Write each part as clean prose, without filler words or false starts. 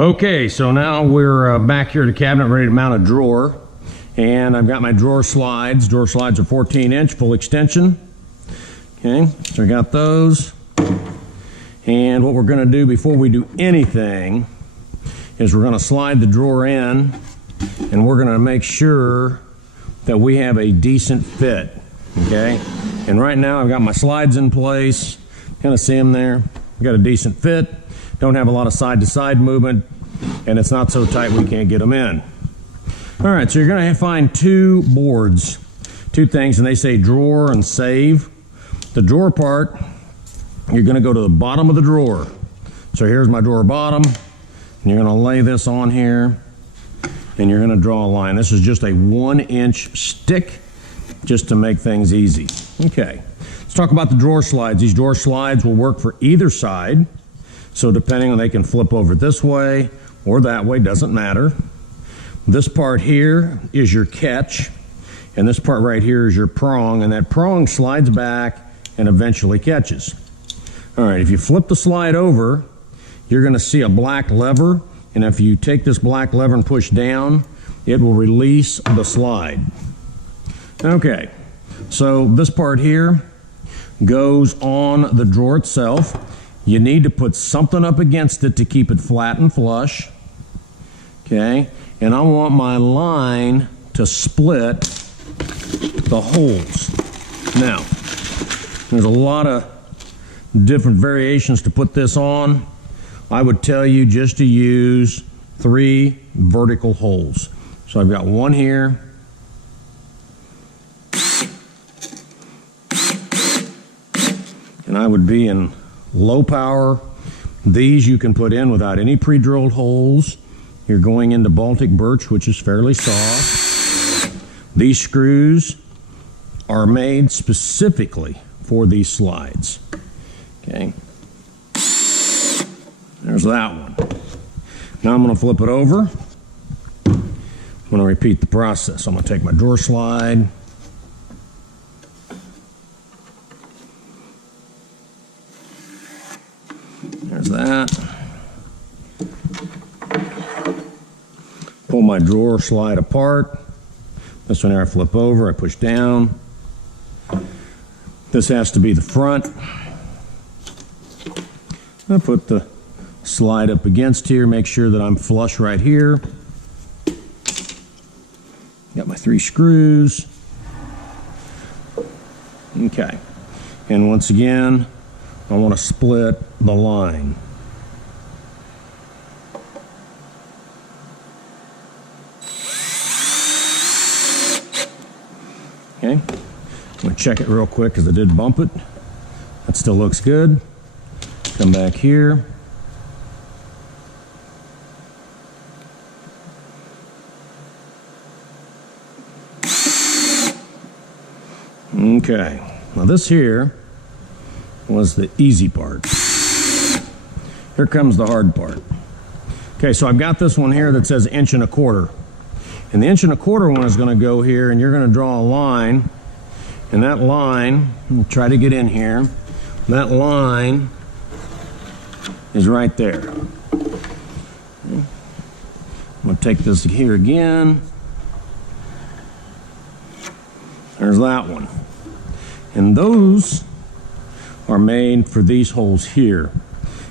Okay, so now we're back here at the cabinet ready to mount a drawer. And I've got my drawer slides. Drawer slides are 14-inch, full extension. Okay, so I got those. And what we're going to do before we do anything is we're going to slide the drawer in, and we're going to make sure that we have a decent fit. Okay, and right now I've got my slides in place. Kind of see them there. I've got a decent fit. Don't have a lot of side-to-side movement, and it's not so tight we can't get them in. All right, so you're going to find two boards, two things, and they say drawer and save. The drawer part, you're going to go to the bottom of the drawer. So here's my drawer bottom, and you're going to lay this on here, and you're going to draw a line. This is just a 1-inch stick, just to make things easy. Okay, let's talk about the drawer slides. These drawer slides will work for either side. So depending on, they can flip over this way or that way, doesn't matter. This part here is your catch, and this part right here is your prong, and that prong slides back and eventually catches. All right, if you flip the slide over, you're gonna see a black lever, and if you take this black lever and push down, it will release the slide. Okay, so this part here goes on the drawer itself. You need to put something up against it to keep it flat and flush. Okay, and I want my line to split the holes. Now, there's a lot of different variations to put this on. I would tell you just to use 3 vertical holes. So I've got one here. And I would be in low power. These you can put in without any pre-drilled holes. You're going into Baltic birch, which is fairly soft. These screws are made specifically for these slides. Okay. There's that one. Now I'm going to flip it over. I'm going to repeat the process. I'm going to take my drawer slide. There's that. Pull my drawer slide apart. This one here I flip over, I push down. This has to be the front. I put the slide up against here, make sure that I'm flush right here. Got my 3 screws. Okay. And once again, I want to split the line. Okay, I'm going to check it real quick because I did bump it. That still looks good. Come back here. Okay, now this here was the easy part. Here comes the hard part. Okay, so I've got this one here that says 1 1/4. And the 1 1/4 one is going to go here, and you're going to draw a line. And that line, we'll try to get in here, that line is right there. Okay. I'm going to take this here again. There's that one. And those are made for these holes here.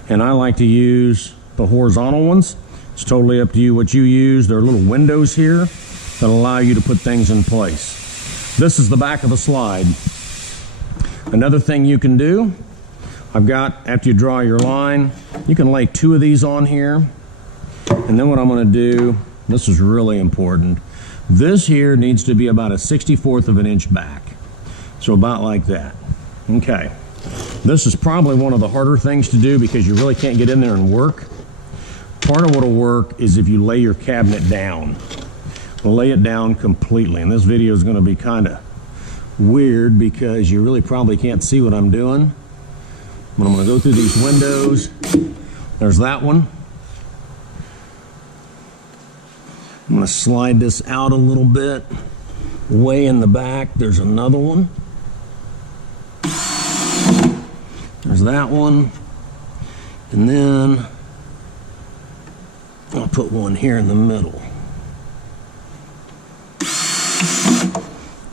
And I like to use the horizontal ones. It's totally up to you what you use. There are little windows here that allow you to put things in place. This is the back of the slide. Another thing you can do, after you draw your line, you can lay 2 of these on here. And then what I'm going to do, this is really important. This here needs to be about a 1/64 of an inch back. So about like that. Okay. This is probably one of the harder things to do because you really can't get in there and work. Part of what will work is if you lay your cabinet down. Lay it down completely. And this video is going to be kind of weird because you really probably can't see what I'm doing. But I'm going to go through these windows. There's that one. I'm going to slide this out a little bit. Way in the back, there's another one. There's that one. And then I'll put one here in the middle.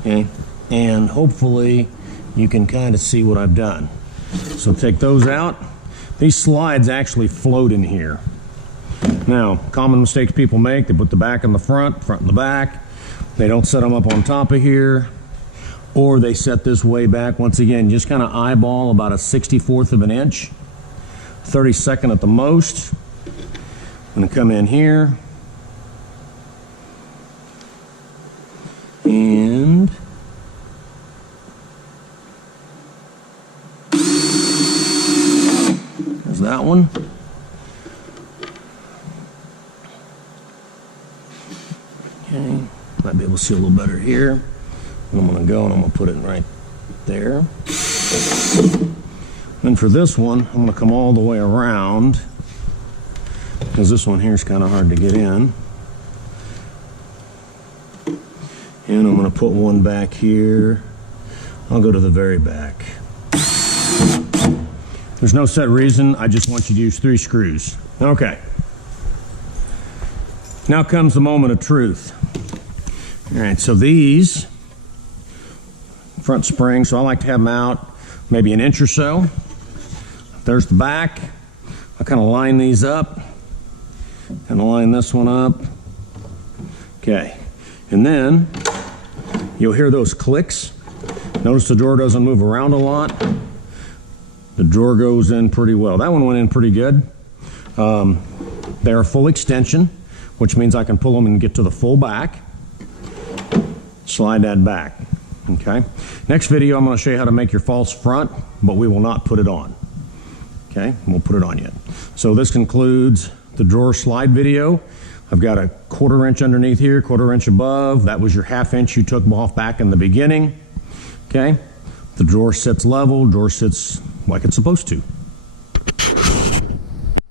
Okay, and hopefully you can kind of see what I've done. So take those out. These slides actually float in here. Now, common mistakes people make, they put the back in the front in the back. They don't set them up on top of here, or they set this way back. Once again, just kind of eyeball about a 64th of an inch, 32nd at the most. I'm going to come in here, and there's that one. Okay, might be able to see a little better here. And I'm going to go and I'm going to put it right there. And for this one, I'm going to come all the way around, because this one here is kind of hard to get in. And I'm going to put one back here. I'll go to the very back. There's no set reason. I just want you to use 3 screws. Okay. Now comes the moment of truth. All right, so these front springs, so I like to have them out maybe an inch or so. There's the back. I kind of line these up. Kind of line this one up. Okay, and then you'll hear those clicks. Notice the drawer doesn't move around a lot. The drawer goes in pretty well. That one went in pretty good. They're a full extension, which means I can pull them and get to the full back. Slide that back. Okay. Next video, I'm going to show you how to make your false front, but we will not put it on. Okay, we'll put it on yet. So this concludes the drawer slide video. I've got a 1/4 inch underneath here, 1/4 inch above. That was your 1/2 inch you took off back in the beginning. Okay, the drawer sits level, drawer sits like it's supposed to.